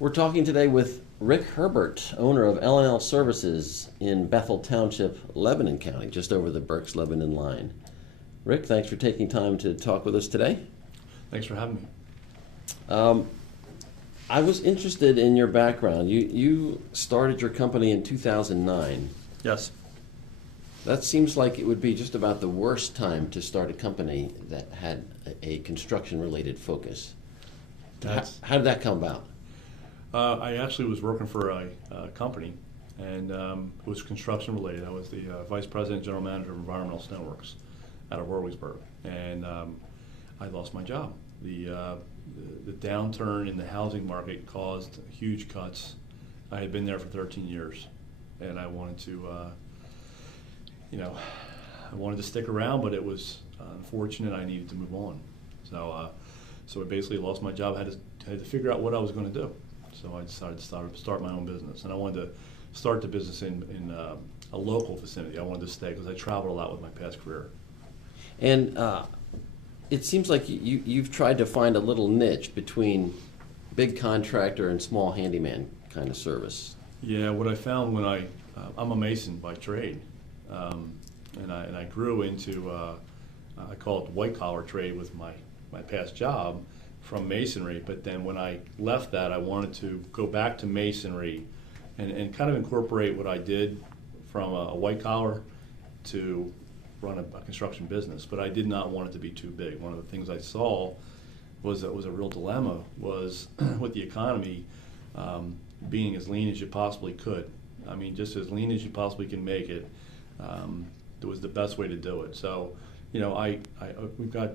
We're talking today with Rick Herbert, owner of L&L Services in Bethel Township, Lebanon County, just over the Berks-Lebanon line. Rick, thanks for taking time to talk with us today. Thanks for having me. I was interested in your background. You started your company in 2009. Yes. That seems like it would be just about the worst time to start a company that had a construction-related focus. How did that come about? I actually was working for a company, and it was construction related. I was the Vice President, General Manager of Environmental Stoneworks out of Warwicksburg, and I lost my job. The downturn in the housing market caused huge cuts. I had been there for 13 years, and I wanted to, I wanted to stick around, but it was unfortunate. I needed to move on. So I basically lost my job. I had to figure out what I was going to do. So I decided to start my own business, and I wanted to start the business in a local vicinity. I wanted to stay because I traveled a lot with my past career. And it seems like you've tried to find a little niche between big contractor and small handyman kind of service. Yeah, what I found when I'm a mason by trade, and I grew into I call it the white collar trade with my past job from masonry. But then when I left that, I wanted to go back to masonry and kind of incorporate what I did from a white collar to run a construction business. But I did not want it to be too big. One of the things I saw was a real dilemma was with the economy being as lean as you possibly could. I mean, just as lean as you possibly can make it. It was the best way to do it. So, we've got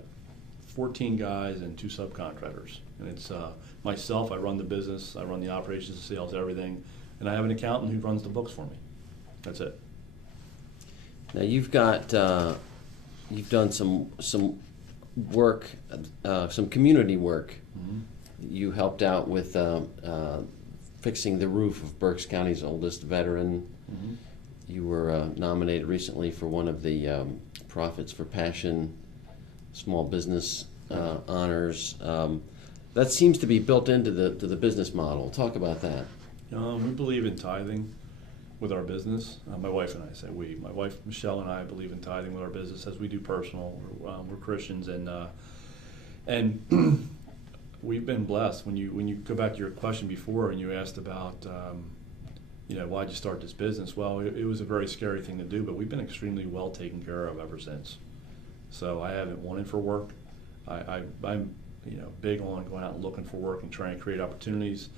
14 guys and 2 subcontractors, and it's myself. I run the business, I run the operations, the sales, everything, and I have an accountant who runs the books for me. That's it. Now you've done some work, some community work. Mm-hmm. You helped out with fixing the roof of Berks County's oldest veteran. Mm-hmm. You were nominated recently for one of the Profits for Passion small business honors. That seems to be built into the business model. Talk about that. We believe in tithing with our business. My wife and I say we. My wife Michelle and I believe in tithing with our business as we do personal. We're Christians, and we've been blessed. When you go back to your question before and you asked about why'd you start this business? Well, it was a very scary thing to do, but we've been extremely well taken care of ever since. So I haven't wanted for work. I'm big on going out and looking for work and trying to create opportunities.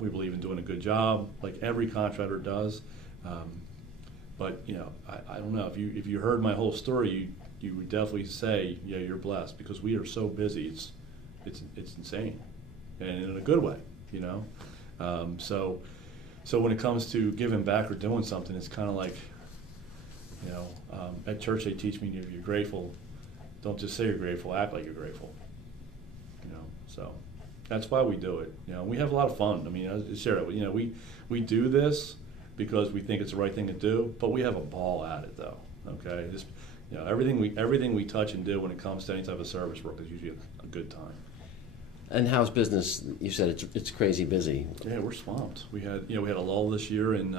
We believe in doing a good job, like every contractor does. But I don't know if you heard my whole story, you would definitely say, yeah, you're blessed because we are so busy. It's insane, and in a good way, So when it comes to giving back or doing something, it's kind of like. At church they teach me if you're grateful, don't just say you're grateful, act like you're grateful. So that's why we do it. We have a lot of fun. I mean, I share it. We do this because we think it's the right thing to do, but we have a ball at it though. Okay, just everything we touch and do when it comes to any type of service work is usually a good time. And how's business? You said it's crazy busy. Yeah, we're swamped. We had a lull this year in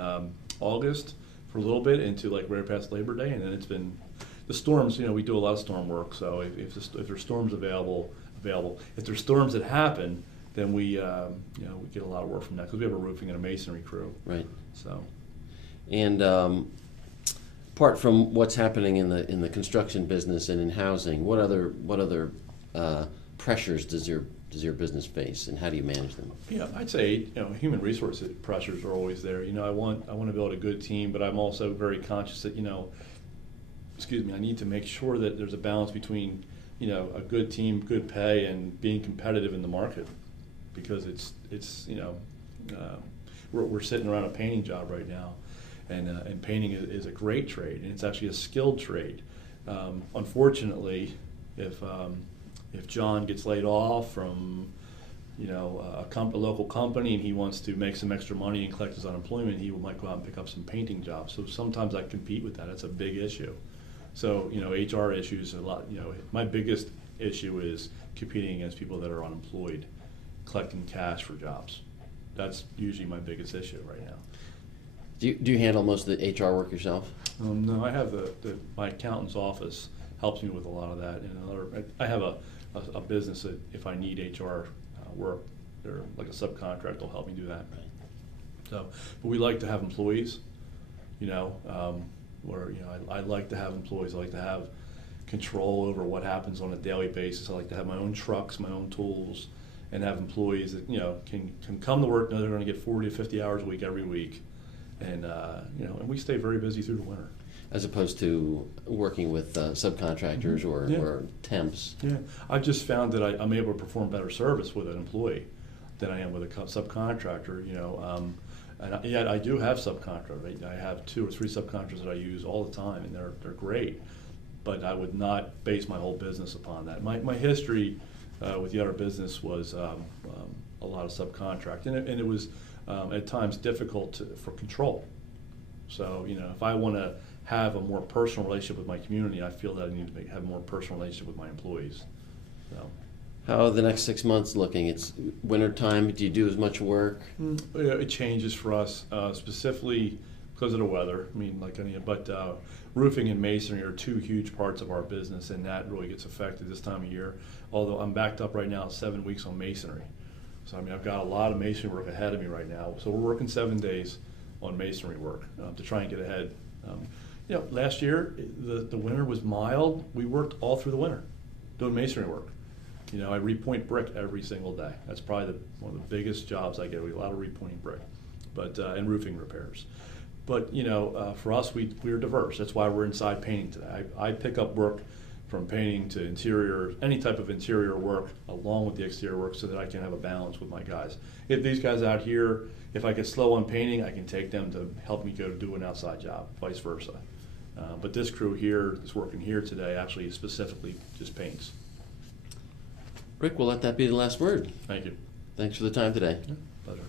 August. For a little bit into like right past Labor Day, and then it's been the storms. We do a lot of storm work, so if there's storms available, if there's storms that happen, then we get a lot of work from that because we have a roofing and a masonry crew. Right. So, and apart from what's happening in the construction business and in housing, what other pressures does your business face, and how do you manage them? Yeah, I'd say human resources pressures are always there. I want to build a good team, but I'm also very conscious that I need to make sure that there's a balance between a good team, good pay, and being competitive in the market, because we're sitting around a painting job right now, and painting is a great trade, and it's actually a skilled trade. Unfortunately, if John gets laid off from a local company and he wants to make some extra money and collect his unemployment, he might go out and pick up some painting jobs. So sometimes I compete with that. That's a big issue. So HR issues a lot. My biggest issue is competing against people that are unemployed, collecting cash for jobs. that's usually my biggest issue right now. Do you handle most of the HR work yourself? No, I have my accountant's office helps me with a lot of that. And I have a business that if I need HR work, they're like a subcontract will help me do that. So, but we like to have employees, where I like to have employees. I like to have control over what happens on a daily basis. I like to have my own trucks, my own tools, and have employees that can come to work, know they're going to get 40 to 50 hours a week every week, and and we stay very busy through the winter. As opposed to working with subcontractors or temps. Yeah, I've just found that I'm able to perform better service with an employee than I am with a subcontractor. And yet I do have subcontractors. I have 2 or 3 subcontractors that I use all the time, and they're great. But I would not base my whole business upon that. My history with the other business was a lot of subcontract, and it was at times difficult for control. So if I want to have a more personal relationship with my community, I feel that I need to have a more personal relationship with my employees. So. How are the next 6 months looking? It's winter time. Do you do as much work? It changes for us, specifically because of the weather. But roofing and masonry are 2 huge parts of our business, and that really gets affected this time of year. Although I'm backed up right now 7 weeks on masonry. So I've got a lot of masonry work ahead of me right now. So we're working 7 days on masonry work to try and get ahead. Last year the winter was mild. We worked all through the winter doing masonry work. I repoint brick every single day. That's probably one of the biggest jobs I get. We do a lot of repointing brick, and roofing repairs. But for us, we're diverse. That's why we're inside painting today. I pick up work from painting to interior, any type of interior work, along with the exterior work, so that I can have a balance with my guys. If these guys out here, if I get slow on painting, I can take them to help me go do an outside job, vice versa. But this crew here that's working here today actually specifically just paints. Rick, we'll let that be the last word. Thank you. Thanks for the time today. Pleasure.